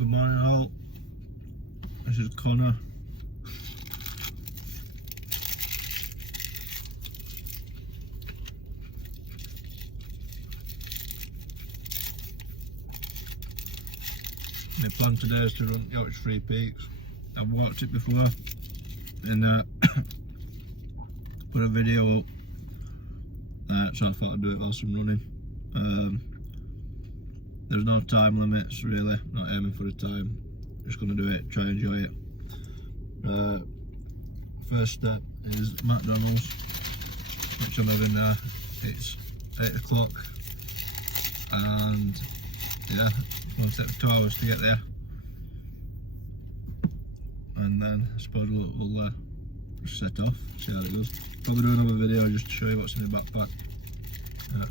Good morning all, this is Connor. My plan today is to run Yorkshire 3 peaks. I've walked it before and put a video up, so I thought I'd do it whilst I'm running. There's no time limits really, not aiming for a time, just going to do it, try and enjoy it. First step is McDonald's, which I'm having now. It's 8 o'clock and yeah, it's going to take 2 hours to get there. And then I suppose we'll set off, see how it goes. Probably do another video just to show you what's in the backpack,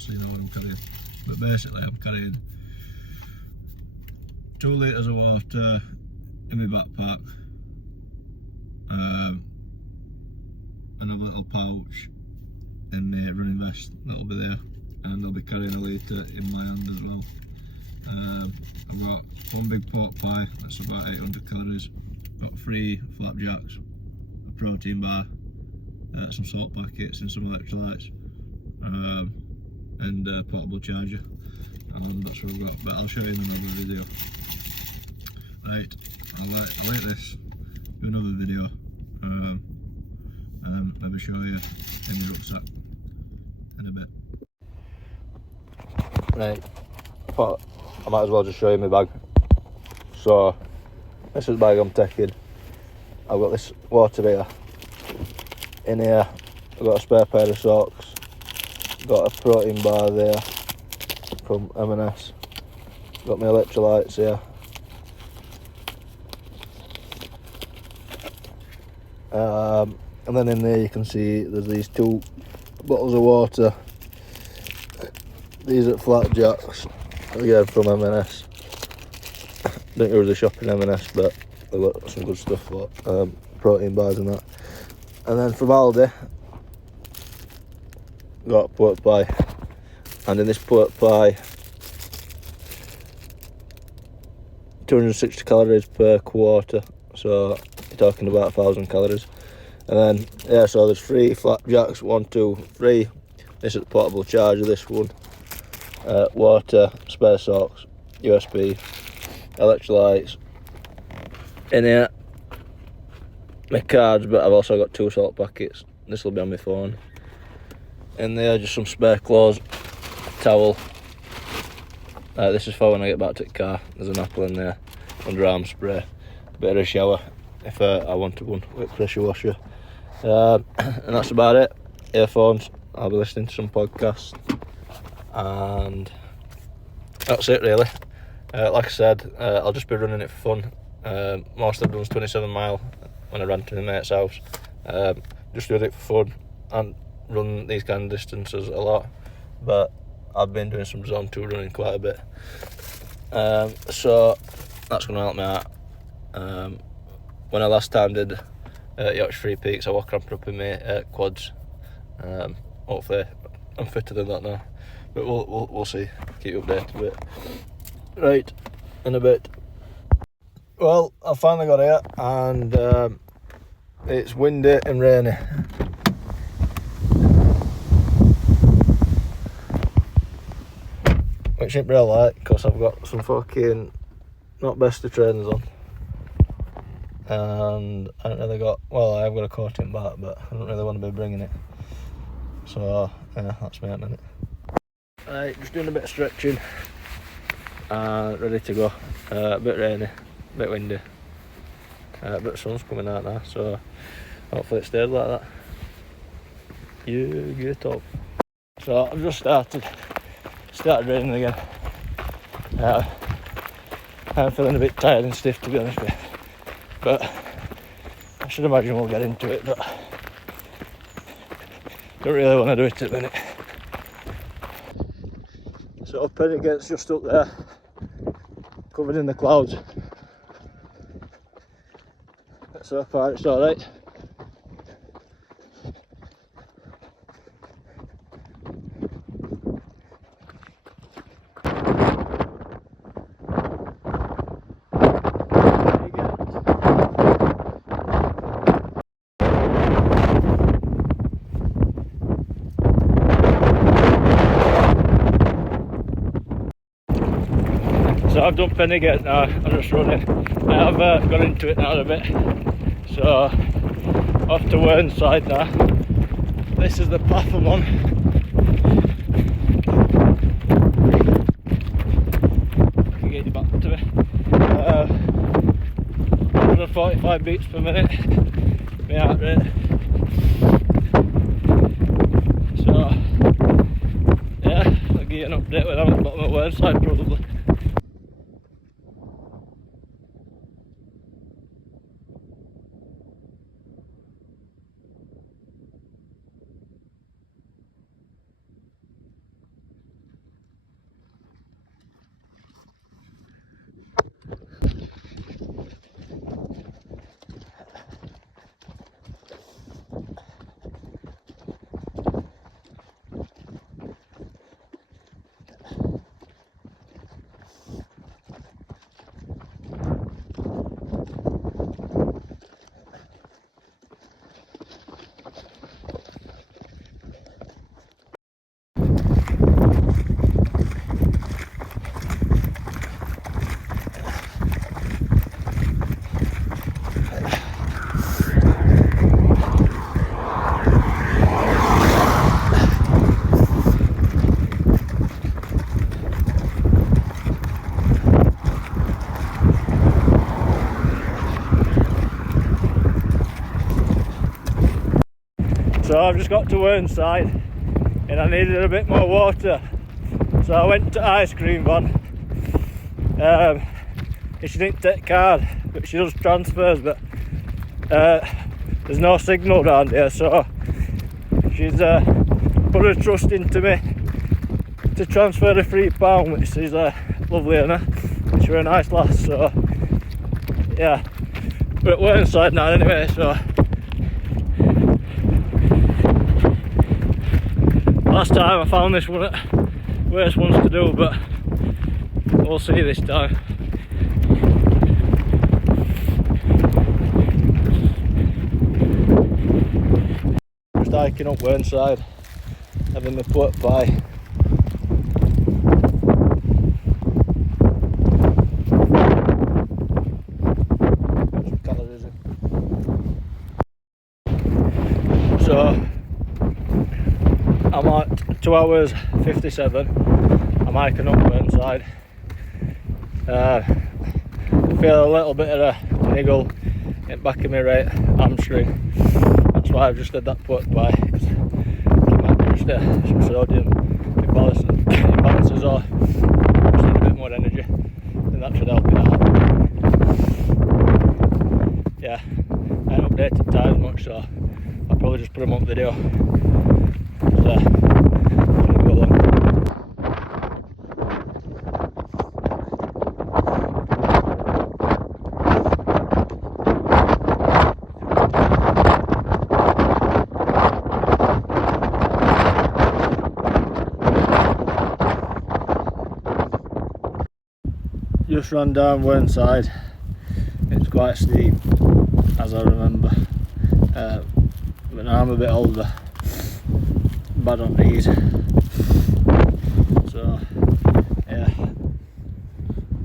so you know what I'm carrying. But basically I'm carrying 2 litres of water in my backpack, another little pouch in my running vest that'll be there, and I'll be carrying a litre in my hand as well. I've got 1 big pork pie, that's about 800 calories, got 3 flapjacks, a protein bar, some salt packets and some electrolytes, and a portable charger, and that's what I've got, but I'll show you in another video. Right, I'll let this do another video, and then maybe show you in the rucksack in a bit. Right, but I might as well just show you my bag. So this is the bag I'm taking. I've got this water here. In here I've got a spare pair of socks, got a protein bar there from M&S, got my electrolytes here, and then in there you can see there's these 2 bottles of water. These are flapjacks, again from M&S. Don't usually shop in M&S, but they've got some good stuff for protein bars and that. And then from Aldi, got a pork pie, and in this pork pie 260 calories per quarter, so you're talking about 1,000 calories. And then yeah, so there's 3 flapjacks, 1, 2, 3. This is the portable charger, this one, water, spare socks, USB, electrolytes. In here my cards, but I've also got 2 salt packets. This will be on my phone. In there just some spare clothes, towel. This is for when I get back to the car. There's an apple in there, underarm spray, a bit of a shower if I wanted one with pressure washer, and that's about it. Earphones, I'll be listening to some podcasts, and that's it really. Like I said, I'll just be running it for fun. Most I've done is 27 mile when I ran to my mate's house. Just doing it for fun and run these kind of distances a lot, but I've been doing some zone 2 running quite a bit, so that's going to help me out. When I last time did Yorkshire 3 peaks, I was cramping up in my quads. Hopefully I'm fitter than that now, but we'll see. Keep you updated a bit. Right, in a bit. Well, I finally got here, and it's windy and rainy. Which ain't real light, because I've got some fucking not best of trainers on, and I haven't really got, well, I have got a coating back, but I don't really want to be bringing it, so yeah, that's me at the minute. Right, just doing a bit of stretching, ready to go. A bit rainy, a bit windy, but the sun's coming out now, so hopefully it stays like that. You get up. So I've just started raining again. I'm feeling a bit tired and stiff, to be honest with you, but I should imagine we'll get into it, but don't really want to do it at the minute. So up and it gets just up there, covered in the clouds. So far it's alright. I've done Fennygate now, I'm just running. I have got into it now a bit. So, off to Whernside now. This is the path I'm on. I can get you back to me. 145 beats per minute, my heart rate. So, yeah, I'll give you an update when I'm at the bottom of Whernside probably. So I've just got to Whernside and I needed a bit more water, so I went to ice cream van. And she didn't take card, but she does transfers, but there's no signal around here, so she's put her trust into me to transfer the £3, which is lovely of her. She's a nice lass, so yeah, we're at Whernside now anyway. So last time I found this one at worst ones to do, but we'll see this time. Just hiking up Whernside, having my pork pie. So I'm at 2 hours 57. I'm hiking up Whernside. Feel a little bit of a niggle in the back of my right hamstring. That's why I've just had that pork pie, because it might be just some sodium imbalances, or just need a bit more energy, and that should help me out. Yeah, I haven't updated times much, so I'll probably just put them on video. Just ran down Whernside. It's quite steep, as I remember, but now I'm a bit older, bad on knees, so yeah,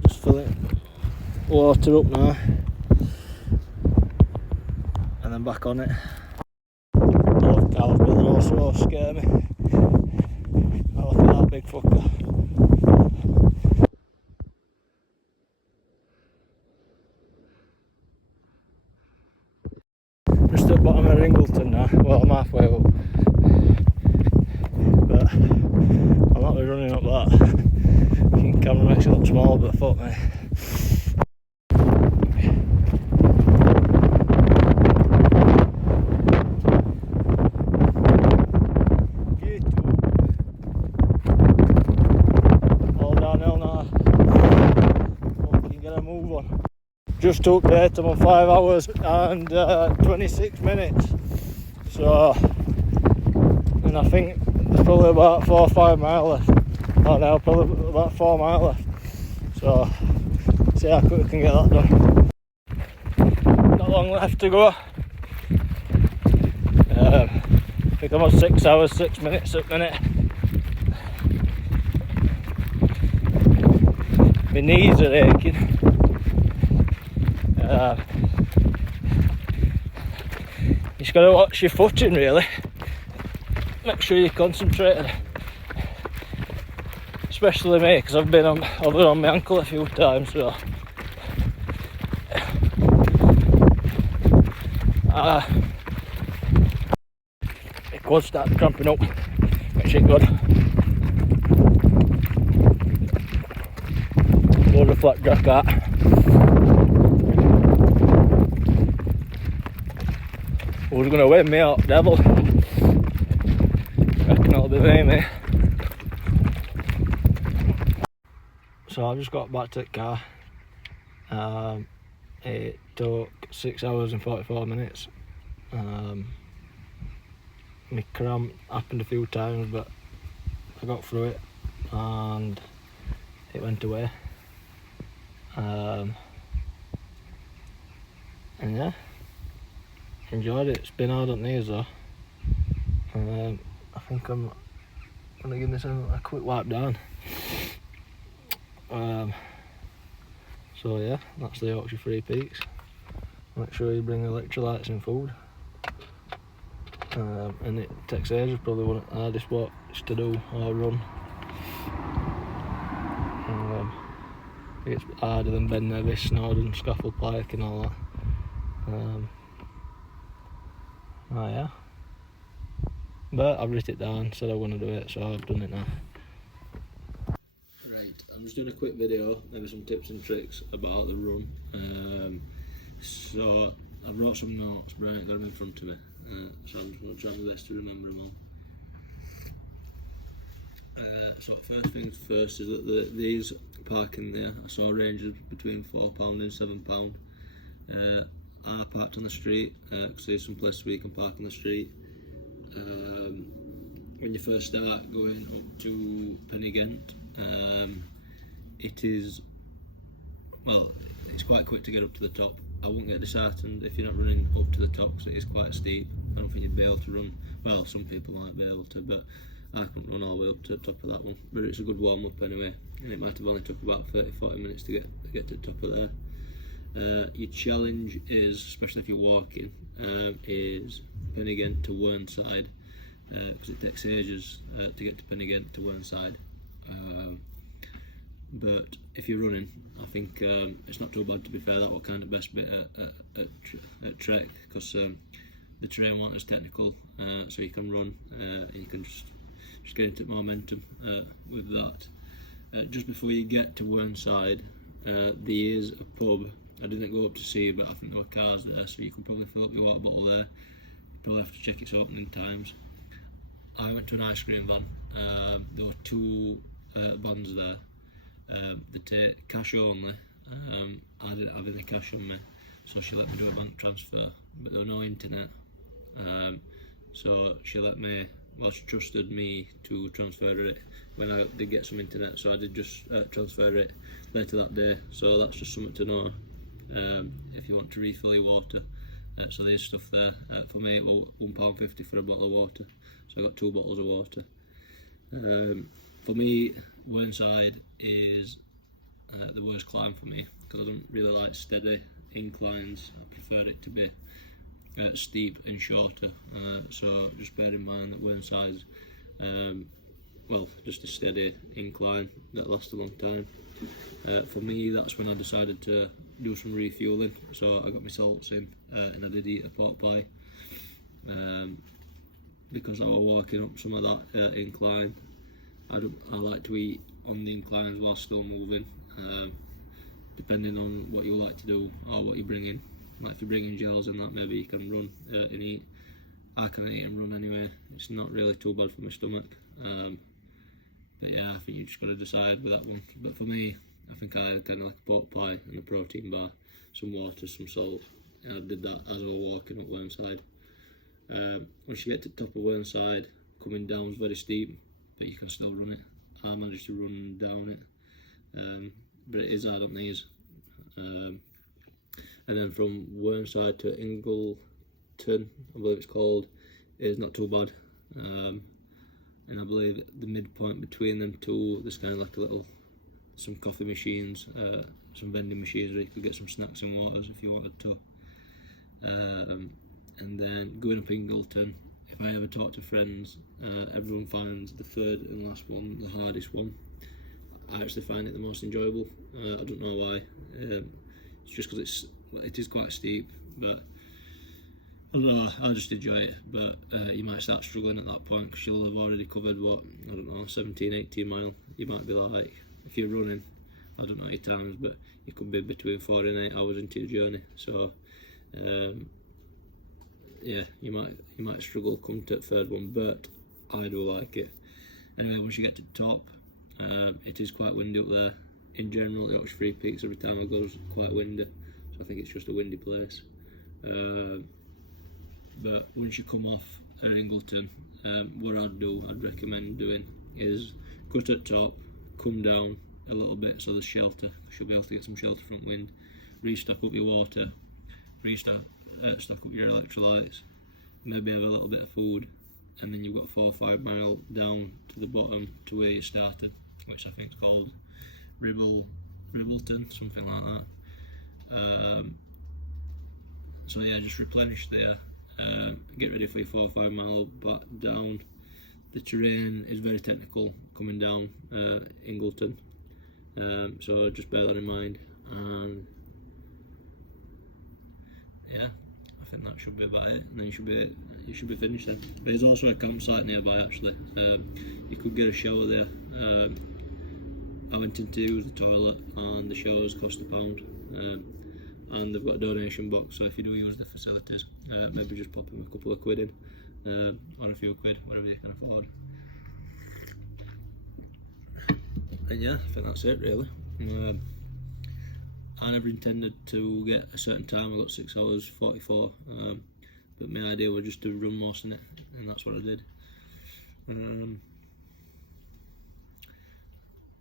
just filling water up now and then back on it. I love cows, but they also scare me. I look at that big fucker. Just at the bottom of Ringleton now. Well, I'm halfway up, but I'm not really running up that. The camera makes it look small, but fuck me. All downhill now. Fucking get a move on. Just to update, I'm on 5 hours and 26 minutes. So, and I think there's probably about 4 or 5 miles left. Oh no, probably about 4 miles left. So, see how quick we can get that done. Not long left to go. I think I'm on 6 hours, 6 minutes at the minute. My knees are aching. You just gotta watch your footing really. Make sure you're concentrated. Especially me, because I've been over on my ankle a few times, so it could start cramping up, which ain't good. Load of flapjack out. Who's gonna win, me or devil? Reckon it'll be me, mate. So I've just got back to the car. It took 6 hours and 44 minutes. My cramp happened a few times, but I got through it and it went away. And yeah, enjoyed it. It's been hard on knees though. I think I'm gonna give this a quick wipe down. So yeah, that's the Yorkshire 3 peaks. Make sure you bring electrolytes and food. And it takes ages, probably one of the hardest walks to do or run. It's harder than Ben Nevis, Snowdon, Scaffold Pike and all that. Oh yeah. But I've written it down, said I want to do it, so I've done it now. Right, I'm just doing a quick video, maybe some tips and tricks about the run. So I wrote some notes, but I ain't got them in front of me, so I'm just going to try my best to remember them all. So first things first is that these parking there, I saw ranges between £4 and £7. I parked on the street because there's some places where you can park on the street. When you first start going up to Penigent, it is, well, it's quite quick to get up to the top. I wouldn't get disheartened if you're not running up to the top because it is quite steep. I don't think you'd be able to run, well, some people might be able to, but I couldn't run all the way up to the top of that one. But it's a good warm up anyway, and it might have only took about 30-40 minutes to get to the top of there. Your challenge is, especially if you're walking, is Penigent to Whernside, because it takes ages to get to Penigent to Whernside. But if you're running, I think it's not too bad, to be fair. That was kind of best bit at Trek, because the terrain wasn't as technical, so you can run and you can just get into momentum with that. Just before you get to Whernside, there is a pub. I didn't go up to see, but I think there were cars there, so you can probably fill up your water bottle there. You probably have to check its opening times. I went to an ice cream van. There were two vans there. They take cash only. I didn't have any cash on me, so she let me do a bank transfer, but there was no internet. So she let me, well, she trusted me to transfer it when I did get some internet, so I did just transfer it later that day. So that's just something to know if you want to refill your water. So there's stuff there. For me it was £1.50 for a bottle of water, so I got 2 bottles of water. For me, Whernside is the worst climb for me, because I don't really like steady inclines. I prefer it to be steep and shorter, so just bear in mind that Whernside's well, just a steady incline that lasts a long time. For me, that's when I decided to do some refueling, so I got my salts in and I did eat a pork pie, because I was walking up some of that incline. I like to eat on the inclines while still moving, depending on what you like to do or what you bring in. Like if you're bringing gels and that, maybe you can run and eat. I can eat and run anyway. It's not really too bad for my stomach. But yeah, I think you just got to decide with that one. But for me, I think I had kind of like a pork pie and a protein bar, some water, some salt, and I did that as I was walking up Whernside. Once you get to the top of Whernside, coming down is very steep, but you can still run it. I managed to run down it, but it is hard on these. And then from Whernside to Ingleton, I believe it's called, is not too bad. And I believe the midpoint between them two, there's kind of like a little some coffee machines, some vending machines where you could get some snacks and waters if you wanted to. And then going up Ingleton, if I ever talk to friends, everyone finds the third and last one the hardest one. I actually find it the most enjoyable. I don't know why. It's just because it is quite steep, but I don't know, I just enjoy it. But you might start struggling at that point because you'll have already covered, what, I don't know, 17-18 mile. You might be like, if you're running, I don't know your times, but you could be between 4 and 8 hours into your journey. So yeah, you might struggle come to the third one, but I do like it. Anyway, once you get to the top, it is quite windy up there. In general, the Yorkshire 3 peaks, every time I go, is quite windy, so I think it's just a windy place. But once you come off at Ingleton, what I'd recommend doing is go to the top, come down a little bit so there's shelter, you'll be able to get some shelter from wind, restock up your water, stock up your electrolytes, maybe have a little bit of food, and then you've got 4 or 5 mile down to the bottom to where you started, which I think is called Ribbleton, something like that. So yeah, just replenish there, get ready for your 4 or 5 mile back down. The terrain is very technical coming down Ingleton, so just bear that in mind. And yeah, I think that should be about it, and then you should be finished then. There's also a campsite nearby actually. You could get a shower there. I went in to use the toilet and the showers cost £1, and they've got a donation box, so if you do use the facilities, maybe just pop them a couple of quid in, or a few quid, whatever you can afford. And yeah, I think that's it really. I never intended to get a certain time. I got 6hrs44, but my idea was just to run most in it, and that's what I did.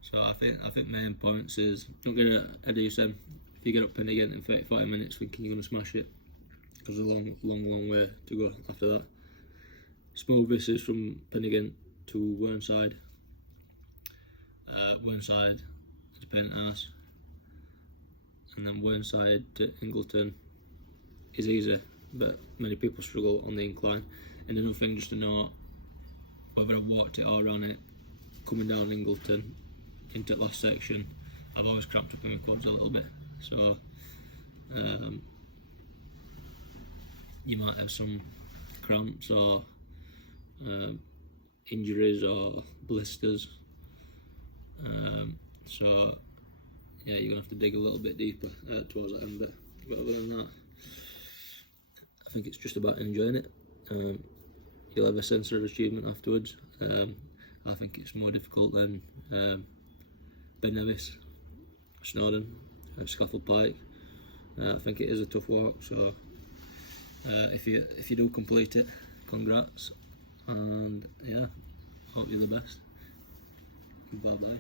So I think main points is don't get ahead of yourself. If you get up Penigent in 40 minutes thinking you're going to smash it, because there's a long way to go after that. Smoothest is from Penigent to Whernside. Whernside to Pentas, and then Whernside to Ingleton is easy, but many people struggle on the incline. And another thing just to note, whether I walked it or ran it, coming down Ingleton into the last section, I've always cramped up in my quads a little bit, so you might have some cramps or injuries or blisters, so yeah, you're going to have to dig a little bit deeper towards that end bit. But other than that, I think it's just about enjoying it. You'll have a sense of achievement afterwards. I think it's more difficult than Ben Nevis, Snowdon, Scaffold Pike. I think it is a tough walk, so if you do complete it, congrats, and yeah, hope you're the best. Bye bye.